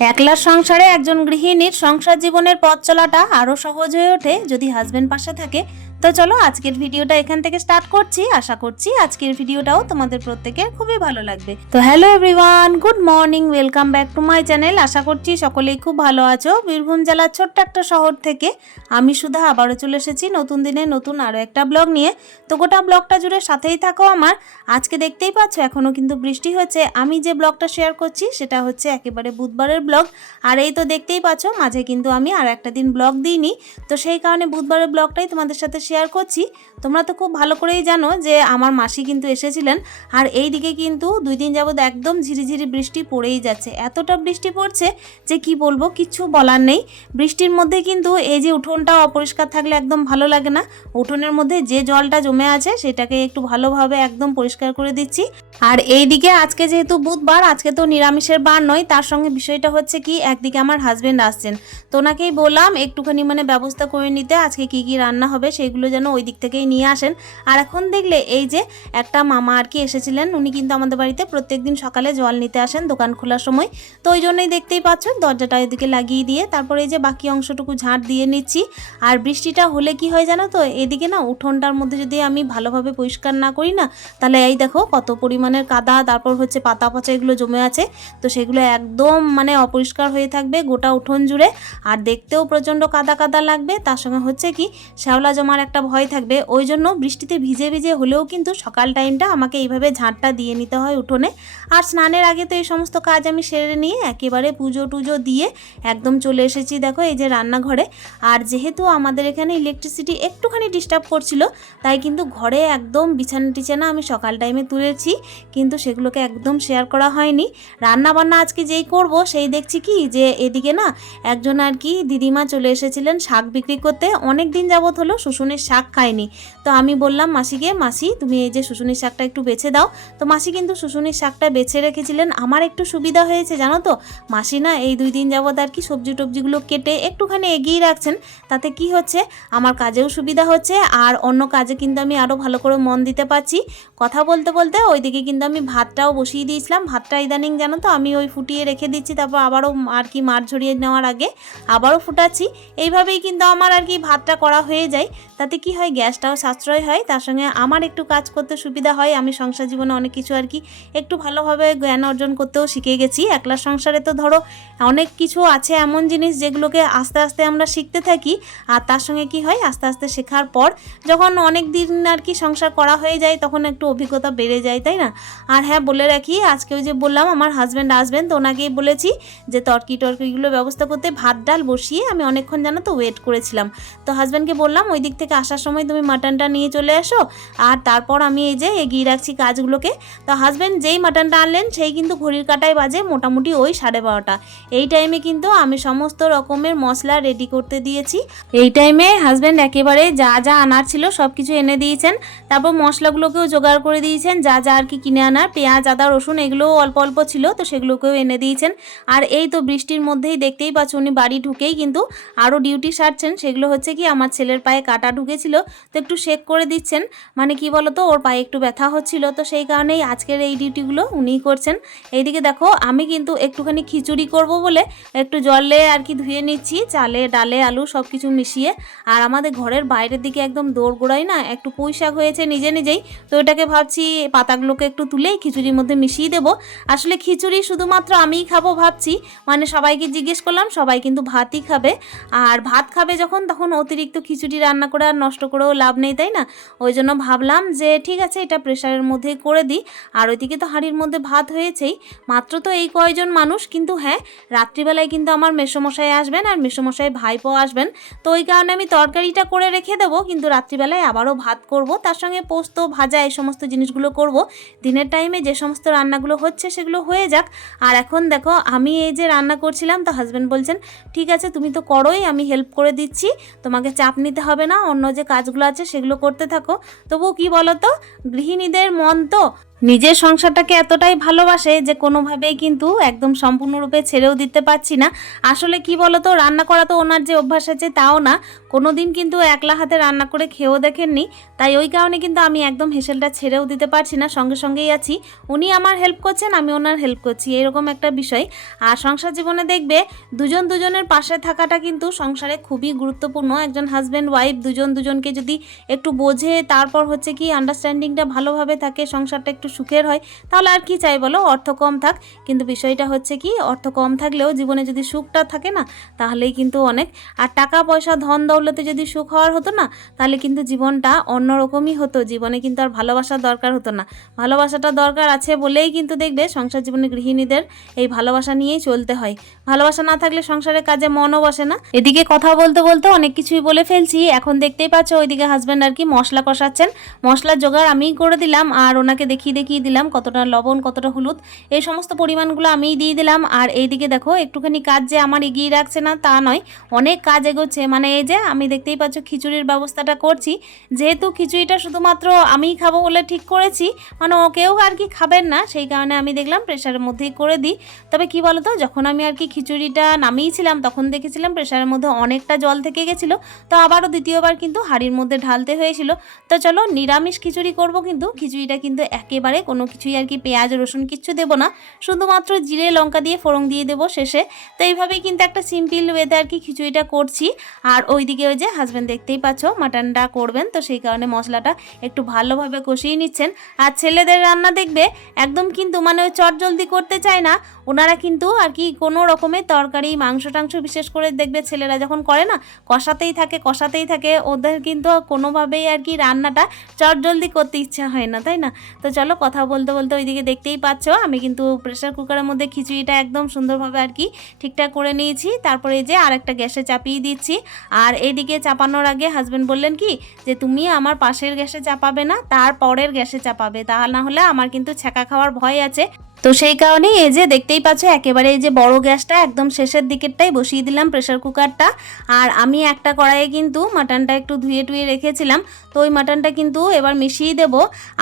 একলা সংসারে একজন গৃহিণীর সংসার জীবনের পথ চলাটা আরও সহজ হয়ে ওঠে যদি হাজব্যান্ড পাশে থাকে। তো চলো আজকের ভিডিওটা এখান থেকে স্টার্ট করছি। আশা করছি আজকের ভিডিওটাও তোমাদের প্রত্যেকের খুবই ভালো লাগবে। তো hello everyone good morning welcome back to my channel আশা করছি সকলেই খুব ভালো আছো। বীরভূম জেলার ছোট্ট একটা শহর থেকে আমি সুধা আবারও চলে এসেছি নতুন দিনে নতুন আরও একটা ব্লগ নিয়ে। তো গোটা ব্লগটা জুড়ে সাথেই থাকো আমার। আজকে দেখতেই পাচ্ছ এখনও কিন্তু বৃষ্টি হচ্ছে। আমি যে ব্লগটা শেয়ার করছি, সেটা হচ্ছে একেবারে বুধবারের ব্লগ আর এই তো দেখতেই পাচ্ছ, মাঝে কিন্তু আমি আর একটা দিন ব্লগ দিইনি। তো সেই কারণে বুধবারের ব্লগটাই তোমাদের সাথে শেয়ার করছি। তোমরা তো খুব ভালো করেই জানো যে আমার মাসি কিন্তু এসেছিলেন আর এই দিকে কিন্তু দুই দিন যাবৎ একদম ঝিরিঝিরি বৃষ্টি পড়েই যাচ্ছে। এতটা বৃষ্টি পড়ছে যে কি বলব কিচ্ছু বলার নেই। বৃষ্টির মধ্যে কিন্তু এই যে উঠোনটা অপরিষ্কার থাকলে একদম ভালো লাগে না। উঠোনের মধ্যে যে জলটা জমে আছে সেটাকে একটু ভালোভাবে একদম পরিষ্কার করে দিচ্ছি। আর এই দিকে আজকে যেহেতু বুধবার, আজকে তো নিরামিষের বার নয়, তার সঙ্গে বিষয়টা হচ্ছে কি, একদিকে আমার হাজবেন্ড আসছেন। তো ওনাকেই বললাম, একটুখানি মানে ব্যবস্থা করে নিতে, আজকে কি কি রান্না হবে সেগুলো যেন ওই দিক থেকেই নিয়ে আসেন। আর এখন দেখলে এই যে একটা মামা আর কি এসেছিলেন, উনি কিন্তু আমাদের বাড়িতে প্রত্যেকদিন সকালে জল নিতে আসেন দোকান খোলার সময়। তো ওই জন্যই দেখতেই পাচ্ছ দরজাটা এদিকে লাগিয়ে দিয়ে তারপরে এই যে বাকি অংশটুকু ঝাঁট দিয়ে নিচ্ছি। আর বৃষ্টিটা হলে কি হয় জানো তো, এদিকে না উঠোনটার মধ্যে যদি আমি ভালোভাবে পরিষ্কার না করি না, তাহলে এই দেখো কত পরিমাণের কাদা, তারপর হচ্ছে পাতা পচা এগুলো জমে আছে। তো সেগুলো একদম মানে অপরিষ্কার হয়ে থাকবে গোটা উঠোন জুড়ে। আর দেখতেও প্রচণ্ড কাদা কাদা লাগবে, তার সঙ্গে হচ্ছে কি, শ্যাওলা জমার একটা ভয় থাকবে। ওই জন্য বৃষ্টিতে ভিজে ভিজে হলেও কিন্তু সকাল টাইমটা আমাকে এইভাবে ঝাঁটটা দিয়ে নিতে হয় উঠোনে। আর স্নানের আগে তো এই সমস্ত কাজ আমি সেরে নিয়ে একেবারে পুজো টুজো দিয়ে একদম চলে এসেছি দেখো এই যে রান্নাঘরে। আর যেহেতু আমাদের এখানে ইলেকট্রিসিটি একটুখানি ডিস্টার্ব করছিল, তাই কিন্তু ঘরে একদম বিছানা টিছানা আমি সকাল টাইমে তুলেছি, কিন্তু সেগুলোকে একদম শেয়ার করা হয়নি। রান্না বান্না আজকে যেই করব সেই দেখছি কি যে এদিকে না একজন আর কি দিদিমা চলে এসেছিলেন শাক বিক্রি করতে। অনেক দিন যাবত হলো শুশুনের শাক খায়নি তো আমি বললাম, মাসিকে, মাসি, তুমি এই যে শুশুনির শাকটা একটু বেছে দাও। তো মাসি কিন্তু শুশুনির শাকটা বেছে রেখেছিলেন। আমার একটু সুবিধা হয়েছে, জানো তো? মাসি না এই দুই দিন যাবত আর কি সবজি টবজিগুলো কেটে একটুখানি এগিয়ে রাখছেন। তাতে কি হচ্ছে? আমার কাজেও সুবিধা হচ্ছে, আর অন্য কাজে কিন্তু আমি আরও ভালো করে মন দিতে পারছি। কথা বলতে বলতে ওইদিকে কিন্তু আমি ভাতটাও বসিয়ে দিয়েছিলাম। ভাতটা ইদানিং জানো তো আমি ওই ফুটিয়ে রেখে দিচ্ছি, তারপর আবারও আর কি মার ঝরিয়ে নেওয়ার আগে আবারও ফুটাচ্ছি। এইভাবেই কিন্তু আমার আর কি ভাতটা করা হয়ে যায়। তাতে কি হয়? গ্যাসটাও সাশ্রয় হয়, তার সঙ্গে আমার একটু কাজ করতে সুবিধা হয়। আমি সংসার জীবনে অনেক কিছু আর কি একটু ভালোভাবে জ্ঞান অর্জন করতেও শিখে গেছি। একলা সংসারে তো ধরো অনেক কিছু আছে এমন জিনিস যেগুলোকে আস্তে আস্তে আমরা শিখতে থাকি। আর তার সঙ্গে কি হয়? আস্তে আস্তে শেখার পর যখন অনেক দিন আর কি সংসার করা হয়ে যায়, তখন একটু অভিজ্ঞতা বেড়ে যায়, তাই না? আর হ্যাঁ বলে রাখি, আজকে ওই যে বললাম, আমার হাজব্যান্ড আসবেন, তো ওনাকেই বলেছি যে তরকি টরকিগুলো ব্যবস্থা করতে ভাত, ডাল বসিয়ে আমি অনেকক্ষণ জানো তো ওয়েট করেছিলাম। তো হাজব্যান্ডকে বললাম, ওই দিক থেকে আসার সময় তুমি মাটনটা নিয়ে চলে এসো। আর তারপর আমি এই যে এগিয়ে রাখছি কাজগুলোকে। তো হাজব্যান্ড যেই মাটনটা আনলেন, সেই কিন্তু ঘড়ির কাটায় বাজে মোটামুটি ওই সাড়ে বারোটা। এই টাইমে কিন্তু আমি সমস্ত রকমের মশলা রেডি করতে দিয়েছি। এই টাইমে হাজব্যান্ড একেবারে যা যা আনার ছিল সব কিছু এনে দিয়েছেন। তারপর মশলাগুলোকেও জোগাড় করে দিয়েছেন। যা যা আর কি কিনে আনার, পেঁয়াজ, আদা, রসুন, এগুলোও অল্প অল্প ছিল, তো সেগুলোকেও এনে দিয়েছেন। আর এই তো বৃষ্টির মধ্যেই দেখতেই পাচ্ছ, উনি বাড়ি ঢুকেই কিন্তু আরও ডিউটি সারছেন। সেগুলো হচ্ছে কি, আমার ছেলের পায়ে কাটা ঢুকেছিল তো একটু শেক করে দিচ্ছেন। মানে কি বলতো, ওর পায়ে একটু ব্যথা হচ্ছিল, তো সেই কারণেই আজকের এই ডিউটিগুলো উনিই করছেন। এইদিকে দেখো, আমি কিন্তু একটুখানি খিচুড়ি করব বলে একটু জলে আর কি ধুয়ে নিচ্ছি, চালে, ডালে আলু সব কিছু মিশিয়ে। আর আমাদের ঘরের বাইরের দিকে একদম দৌড় গোড়াই না একটু পুঁই শাক হয়েছে নিজে নিজেই, তো ওটাকে ভাবছি পাতাগুলোকে একটু তুলেই খিচুড়ির মধ্যে মিশিয়ে দেবো। আসলে খিচুড়ি শুধুমাত্র আমিই খাব ভাবছি মানে সবাইকে জিজ্ঞেস করলাম, সবাই কিন্তু ভাতই খাবে। আর ভাত খাবে যখন, তখন অতিরিক্ত খিচুড়ি রান্না করে আর নষ্ট করেও লাভ নেই, তাই না? ওই জন্য ভাবলাম যে ঠিক আছে, এটা প্রেশারের মধ্যেই করে দিই। আর ওইদিকে তো হাঁড়ির মধ্যে ভাত হয়েছেই। মাত্র তো এই কয়জন মানুষ, কিন্তু হ্যাঁ রাত্রিবেলায় কিন্তু আমার মেসোমশাই আসবেন আর মেসোমশাই ভাইপো আসবেন। তো ওই কারণে আমি তরকারিটা করে রেখে দেবো, কিন্তু রাত্রিবেলায় আবারও ভাত করব। তার সঙ্গে পোস্ত, ভাজা, এই সমস্ত জিনিসগুলো করব। দিনের টাইমে যে সমস্ত রান্নাগুলো হচ্ছে সেগুলো হয়ে যাক। আর এখন দেখো, আমি এই যে রান্না করছিলাম, তো হাজব্যান্ড বলছেন, ঠিক আছে, তুমি তো করোই, আমি হেল্প করে দিচ্ছি। তোমাকে চাপ নিতে হবে না অন্য যে কাজগুলো আছে সেগুলো করতে থাকো। তবুও কি বলো তো গৃহিণীদের মন তো নিজের সংসারটাকে এতটাই ভালোবাসে যে কোনোভাবেই কিন্তু একদম সম্পূর্ণরূপে ছেড়েও দিতে পারছি না। আসলে কি বলতো, রান্না করা তো ওনার যে অভ্যাস আছে তাও না। কোনো দিন কিন্তু একলা হাতে রান্না করে খেয়েও দেখেননি। তাই ওই কারণে কিন্তু আমি একদম হেসেলটা ছেড়েও দিতে পারছি না, সঙ্গে সঙ্গেই আছি। উনি আমার হেল্প করছেন, আমি ওনার হেল্প করছি, এরকম একটা বিষয়। আর সংসার জীবনে দেখবে, দুজন দুজনের পাশে থাকাটা কিন্তু সংসারে খুবই গুরুত্বপূর্ণ। একজন হাজব্যান্ড ওয়াইফ দুজন দুজনকে যদি একটু বোঝে, তারপর হচ্ছে কি আন্ডারস্ট্যান্ডিংটা ভালোভাবে থাকে, সংসারটা একটু সুখের হয়, তাহলে আর কি চাই বলো? অর্থ কম থাক। কিন্তু বিষয়টা হচ্ছে কি, অর্থ কম থাকলেও জীবনে যদি সুখটা থাকে না, তাহলেই কিন্তু অনেক। আর টাকা, পয়সা, ধন, দৌলতে যদি সুখ হওয়ার হতো না, তাহলে কিন্তু জীবনটা অন্যরকমই হতো। জীবনে কিন্তু আর ভালোবাসার দরকার হতো না। ভালোবাসাটা দরকার আছে বলেই কিন্তু দেখবে সংসার জীবনে গৃহিণীদের এই ভালোবাসা নিয়েই চলতে হয়। ভালোবাসা না থাকলে সংসারের কাজে মনও বসে না। এদিকে কথা বলতে বলতে অনেক কিছুই বলে ফেলছি। এখন দেখতেই পাচ্ছ, ওইদিকে হাজব্যান্ড আর কি মশলা কষাচ্ছেন। মশলার জোগাড় আমিই করে দিলাম, আর ওনাকে দেখিয়ে দেখিয়ে দিলাম কতটা লবণ, কতটা হলুদ। এই সমস্ত পরিমাণগুলো আমিই দিয়ে দিলাম। আর এইদিকে দেখো, একটুখানি কাজ যে আমার এগিয়ে রাখছে না তা নয়, অনেক কাজ এগোচ্ছে। মানে এই যে আমি দেখতেই পাচ্ছ খিচুড়ির ব্যবস্থাটা করছি। যেহেতু খিচুড়িটা শুধুমাত্র আমিই খাব বলে ঠিক করেছি মানে ও কেউ আর কি খাবেন না, সেই কারণে আমি দেখলাম প্রেশারের মধ্যেই করে দিই। তবে কি বলতো, যখন আমি আর কি খিচুড়িটা নামিয়েছিলাম তখন দেখেছিলাম প্রেশারের মধ্যে অনেকটা জল থেকে গেছিল। তো আবারও দ্বিতীয়বার কিন্তু হাঁড়ির মধ্যে ঢালতে হয়েছিল। তো চলো নিরামিষ খিচুড়ি করব কিন্তু, খিচুড়িটা কিন্তু একেবারে কোনো কিছুই আর কি পেঁয়াজ, রসুন কিচ্ছু দেবো না। শুধুমাত্র জিরে, লঙ্কা দিয়ে ফোড়ন দিয়ে দেবো শেষে। তো এইভাবেই কিন্তু একটা সিম্পল ওয়েতে আর কি খিচুড়িটা করছি। আর ওইদিকে ওই যে হাজব্যান্ড দেখতেই পাচ্ছ মাটনটা করবেন। তো সেই কারণে মশলাটা একটু ভালোভাবে কষিয়ে নিচ্ছেন। আর ছেলেদের রান্না দেখবে, একদম কিন্তু মানে ওই চটজলদি করতে চায় না। ওনারা কিন্তু আর কি কোনো রকমের তরকারি, মাংস টাংস বিশেষ করে দেখবে ছেলেরা যখন করে না, কষাতেই থাকে কষাতেই থাকে। ওদের কিন্তু কোনোভাবেই আর কি রান্নাটা চটজলদি করতে ইচ্ছা হয় না, তাই না? তো চলো কথা বলতে বলতে ওইদিকে দেখতেই পাচ্ছ, আমি কিন্তু প্রেশার কুকারের মধ্যে খিচুড়িটা একদম সুন্দরভাবে আর কি ঠিকঠাক করে নিয়েছি। তারপরে এই যে আরেকটা গ্যাসে চাপিয়ে দিচ্ছি। আর এইদিকে চাপানোর আগে হাজব্যান্ড বললেন কি, যে তুমি আমার পাশের গ্যাসে চাপাবে না, তার পরের গ্যাসে চাপাবে, তা না হলে আমার কিন্তু ছ্যাঁকা খাওয়ার ভয় আছে। তো সেই কারণেই এই যে দেখতেই পাচ্ছ, একেবারে এই যে বড় গ্যাসটা একদম শেষের দিকেরটাই বসিয়ে দিলাম প্রেশার কুকারটা আর আমি একটা কড়াইয়ে কিন্তু মাটনটা একটু ধুয়ে টুয়ে রেখেছিলাম, তো ওই মাটনটা কিন্তু এবার মিশিয়ে দেব।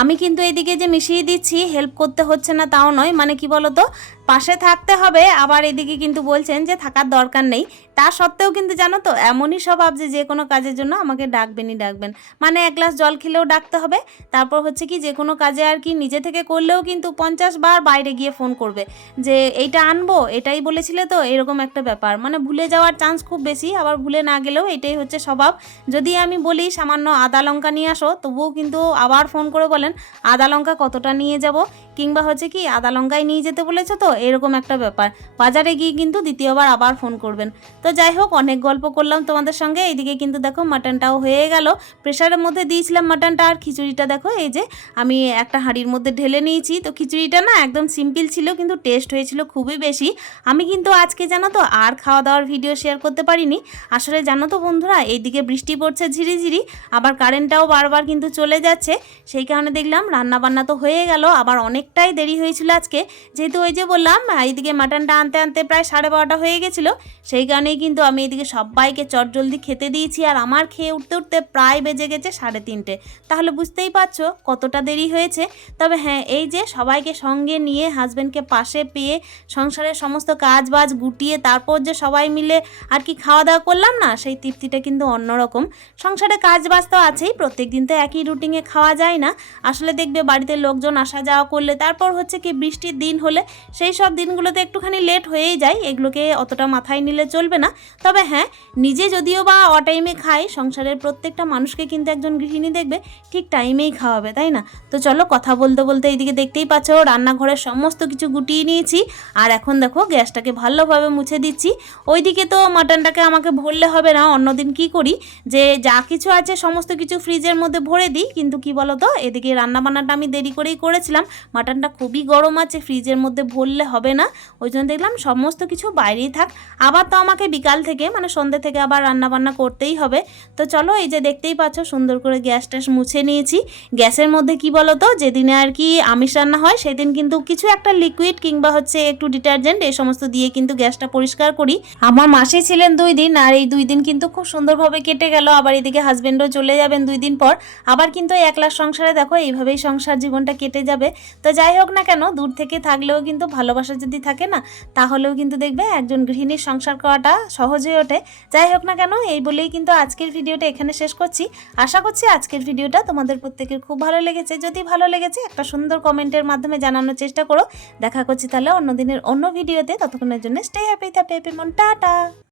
আমি কিন্তু এদিকে যে মিশিয়ে দিচ্ছি হেল্প করতে হচ্ছে না তাও নয়। মানে কি বলতো? পাশে থাকতে হবে, আবার এদিকে কিন্তু বলছেন যে থাকার দরকার নেই। তা সত্ত্বেও কিন্তু জানো তো, এমনই স্বভাব যে যে কোনো কাজের জন্য আমাকে ডাকবেনই ডাকবেন। মানে এক গ্লাস জল খেলেও ডাকতে হবে, তারপর হচ্ছে কি যে কোনো কাজে আর কি নিজে থেকে করলেও কিন্তু পঞ্চাশ বার বাইরে গিয়ে ফোন করবে। যে এইটা আনব, এটাই বলেছিলে তো, এরকম একটা ব্যাপার। মানে ভুলে যাওয়ার চান্স খুব বেশি, আবার ভুলে না গেলেও এটাই হচ্ছে স্বভাব। যদি আমি বলি সামান্য আদা লঙ্কা নিয়ে আসো, তবুও কিন্তু আবার ফোন করে বলেন, আদা লঙ্কা কতটা নিয়ে যাব? কিংবা হচ্ছে কি আদা লঙ্কাই নিয়ে যেতে বলেছ তো? এরকম একটা ব্যাপার। বাজারে গিয়ে কিন্তু দ্বিতীয়বার আবার ফোন করবেন। তো যাই হোক, অনেক গল্প করলাম তোমাদের সঙ্গে। এইদিকে কিন্তু দেখো মাটনটাও হয়ে গেল। প্রেশারের মধ্যে দিয়েছিলাম মাটনটা আর খিচুড়িটা দেখো, এই যে আমি একটা হাঁড়ির মধ্যে ঢেলে নিয়েছি। তো খিচুড়িটা না একদম সিম্পল ছিল, কিন্তু টেস্ট হয়েছিল খুবই বেশি। আমি কিন্তু আজকে জানো তো আর খাওয়া দাওয়ার ভিডিও শেয়ার করতে পারিনি। আসলে জানো তো বন্ধুরা, এইদিকে বৃষ্টি পড়ছে ঝিরিঝিরি, আবার কারেন্টটাও বারবার কিন্তু চলে যাচ্ছে। সেই কারণে দেখলাম রান্না বান্না তো হয়ে গেল, আবার অনেকটাই দেরি হয়েছিল আজকে। যেহেতু ওই যে বললাম এইদিকে মাটনটা আনতে আনতে প্রায় সাড়ে বারোটা হয়ে গেছিল। সেই কারণেই কিন্তু আমি এদিকে সবাইকে চটজলদি খেতে দিয়েছি আর আমার খেয়ে উঠতে উঠতে প্রায় বেজে গেছে সাড়ে তিনটে। তাহলে বুঝতেই পারছ কতটা দেরি হয়েছে। তবে হ্যাঁ এই যে সবাইকে সঙ্গে নিয়ে হাজব্যান্ডকে পাশে পেয়ে সংসারের সমস্ত কাজ বাজ গুটিয়ে তারপর যে সবাই মিলে আর কি খাওয়া দাওয়া করলাম না, সেই তৃপ্তিটা কিন্তু অন্যরকম। সংসারে কাজ বাজ তো আছেই প্রত্যেক দিন তো একই রুটিনে খাওয়া যায় না। আসলে দেখবে বাড়িতে লোকজন আসা যাওয়া করলে তারপর হচ্ছে কি বৃষ্টির দিন হলে, সেই সব দিনগুলোতে একটুখানি লেট হয়েই যায়, এগুলোকে অতটা মাথায় নিলে চলবে না। তবে হ্যাঁ নিজে যদিও বা অটাইমে খাই, সংসারের প্রত্যেকটা মানুষকে কিন্তু একজন গৃহিণী দেখবে, ঠিক টাইমেই খাওয়াবে, তাই না? তো চলো কথা বলতে বলতে এইদিকে দেখতেই পাচ্ছ, রান্নাঘরের সমস্ত কিছু গুটিয়ে নিয়েছি। আর এখন দেখো, গ্যাসটাকে ভালোভাবে মুছে দিচ্ছি। ওইদিকে তো মাটনটাকে আমাকে ভরলে হবে না, অন্যদিন কি করি? যে যা কিছু আছে, সমস্ত কিছু ফ্রিজের মধ্যে ভরে দিই, কিন্তু কি বলো তো এদিকে রান্নাবান্নাটা আমি দেরি করেই করেছিলাম। মাটনটা খুবই গরম আছে, ফ্রিজের মধ্যে ভরলে হবে না। ওই জন্য দেখলাম সমস্ত কিছু বাইরেই থাক। আবার তো আমাকে বিকাল থেকে মানে সন্ধ্যে থেকে আবার রান্না বান্না করতেই হবে। তো চলো এই যে দেখতেই পাচ্ছ, সুন্দর করে গ্যাস ট্যাস মুছে নিয়েছি। গ্যাসের মধ্যে কি বলো তো যেদিনে আর কি আমিষ রান্না হয়, সেদিন কিন্তু কিছু একটা লিকুইড কিংবা হচ্ছে একটু ডিটারজেন্ট এই সমস্ত দিয়ে কিন্তু গ্যাসটা পরিষ্কার করি। আমার মাসে ছিলেন দুই দিন, আর এই দুই দিন কিন্তু খুব সুন্দরভাবে কেটে গেল। আবার এদিকে হাজবেন্ডও চলে যাবেন দুই দিন পর। আবার কিন্তু একলা সংসারে দেখো, এইভাবেই সংসার জীবনটা কেটে যাবে। তো যাই হোক না কেন দূর থেকে থাকলেও কিন্তু ভালোবাসা যদি থাকে না তাহলেও কিন্তু দেখবে একজন গৃহিণীর সংসার করাটা সহজ হয়ে ওঠে যাই হোক না কেন এই বলেই কিন্তু আজকের ভিডিওটা এখানে শেষ করছি আশা করছি আজকের ভিডিওটা তোমাদের প্রত্যেকের খুব ভালো লেগেছে যদি ভালো লেগেছে একটা সুন্দর কমেন্টের মাধ্যমে জানানোর চেষ্টা করো দেখা করছি তাহলে অন্য দিনের অন্য ভিডিওতে ততক্ষণের জন্য স্টে হ্যাপি হ্যাপি হ্যাপি মন টাটা